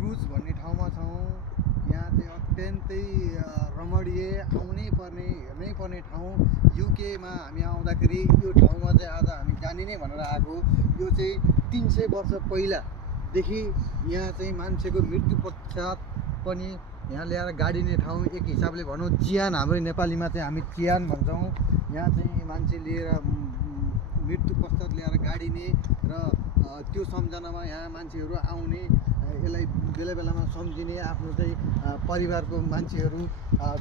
Cruise भन्ने ठाउँमा छौँ। यहाँ चाहिँ अत्यन्तै रमणीय आउनै पर्ने हेर्नै पर्ने ठाउँ। युकेमा हामी आउँदाखेरि यो ठाउँमा चाहिँ आज हामी जानिने भनेर आएको। यो चाहिँ 300 वर्ष पहिलादेखि यहाँ चाहिँ मान्छेको मृत्यु पश्चात पनि यहाँ ल्याएर गाडिने ठाउँ। एक हिसाबले भनौँ चियान, हाम्रो नेपालीमा चाहिँ हामी चियान भन्छौँ। यहाँ चाहिँ मान्छे लिएर मृत्यु पश्चात ल्याएर गाडिने र त्यो सम्झनामा यहाँ मान्छेहरू आउने, यसलाई बेला बेलामा सम्झिने, आफ्नो चाहिँ परिवारको मान्छेहरू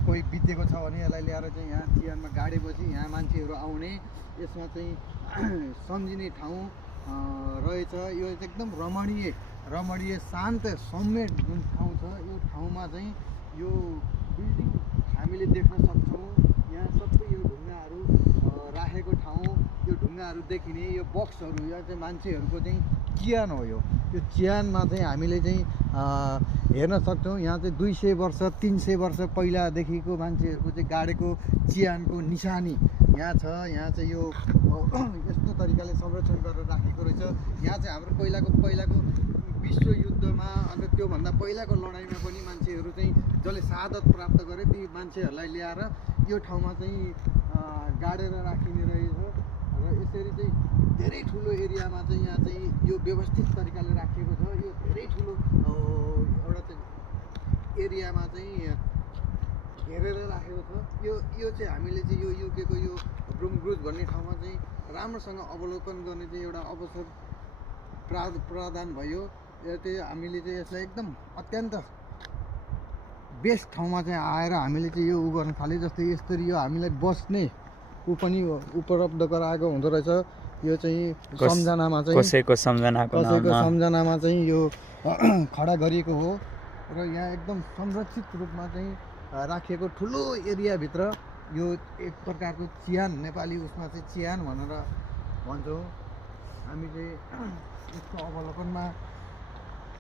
कोही बितेको छ भने यसलाई ल्याएर चाहिँ यहाँ चियानमा गाडेपछि यहाँ मान्छेहरू आउने, यसमा चाहिँ सम्झिने ठाउँ रहेछ। यो एकदम रमणीय शान्त सौम्य जुन ठाउँ छ, यो ठाउँमा चाहिँ यो बिल्डिङ हामीले देख्न सक्छौँ। यहाँ सबै यो ढुङ्गाहरू राखेको ठाउँ, यो ढुङ्गाहरू देखिने यो बक्सहरू, यहाँ चाहिँ मान्छेहरूको चाहिँ चियान हो। यो चियानमा चाहिँ हामीले चाहिँ हेर्न सक्छौँ। यहाँ चाहिँ 200 वर्ष 300 वर्ष पहिलादेखिको मान्छेहरूको चाहिँ गाडेको चियानको निशानी यहाँ छ। यहाँ चाहिँ यो यस्तो तरिकाले संरक्षण गरेर राखेको रहेछ। यहाँ चाहिँ हाम्रो पहिलाको विश्वयुद्धमा अन्त त्योभन्दा पहिलाको लडाइँमा पनि मान्छेहरू चाहिँ जसले शहादत प्राप्त गरे ती मान्छेहरूलाई ल्याएर यो ठाउँमा चाहिँ गाडेर राखिने रहेछ। र यसरी चाहिँ धेरै ठुलो एरियामा चाहिँ यहाँ चाहिँ यो व्यवस्थित तरिकाले राखिएको छ। यो धेरै ठुलो एउटा चाहिँ एरियामा चाहिँ घेरेर राखेको छ। यो चाहिँ हामीले चाहिँ यो युकेको यो ब्रुमग्रुज भन्ने ठाउँमा चाहिँ राम्रोसँग अवलोकन गर्ने चाहिँ एउटा अवसर प्रदान भयो। त्यो हामीले चाहिँ यसलाई एकदम अत्यन्त बेस्ट ठाउँमा चाहिँ आएर हामीले चाहिँ यो उ गर्न थाल्यो। जस्तै यसरी यो हामीलाई बस्ने ऊ पनि उपलब्ध गराएको हुँदो रहेछ। यो चाहिँ सम्झनामा चाहिँ कसैको सम्झनामा चाहिँ यो खडा गरिएको हो र यहाँ एकदम संरक्षित रूपमा चाहिँ राखिएको ठुलो एरियाभित्र यो एक प्रकारको चियान, नेपाली उसमा चाहिँ चियान भनेर भन्छौँ हामी चाहिँ। यसको अवलोकनमा